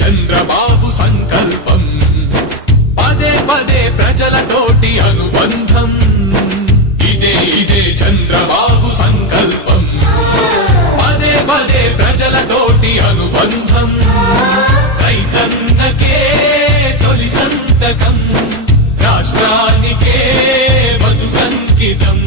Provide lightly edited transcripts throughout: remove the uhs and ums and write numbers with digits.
చంద్రబాబు సంకల్పం పదే పదే ప్రజలతోటి అనుబంధం ఇదే చంద్రబాబు సంకల్పం పదే పదే ప్రజలతోటి అనుబంధం రైతన్నకే తొలి సంతకం రాష్ట్రానికే బతుకంకితం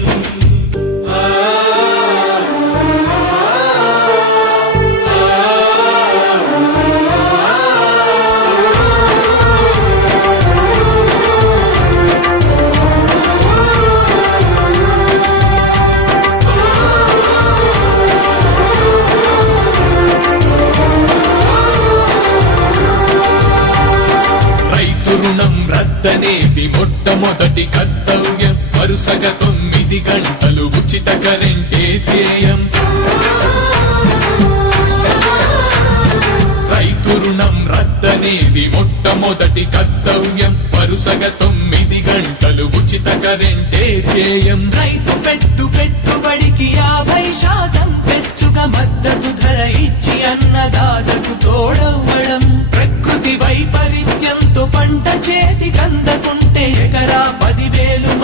రద్దనేది మొట్టమొదటి కర్తవ్యం వరుసగా 9 గంటలు ఉచిత కరెంటే ధ్యేయం రైతు రుణం రద్దనేది మొట్టమొదటి కర్తవ్యం వరుసగా 9 గంటలు ఉచిత కరెంటే ధ్యేయం రైతు పెట్టుబడికి 50% పెచ్చుగా మద్దతు ధర ఇచ్చి అన్నదాతకు తోడవ్వడం ప్రకృతి వైపరీత్యంతో పంట చేతికందకుంటే ఎకరా 10,000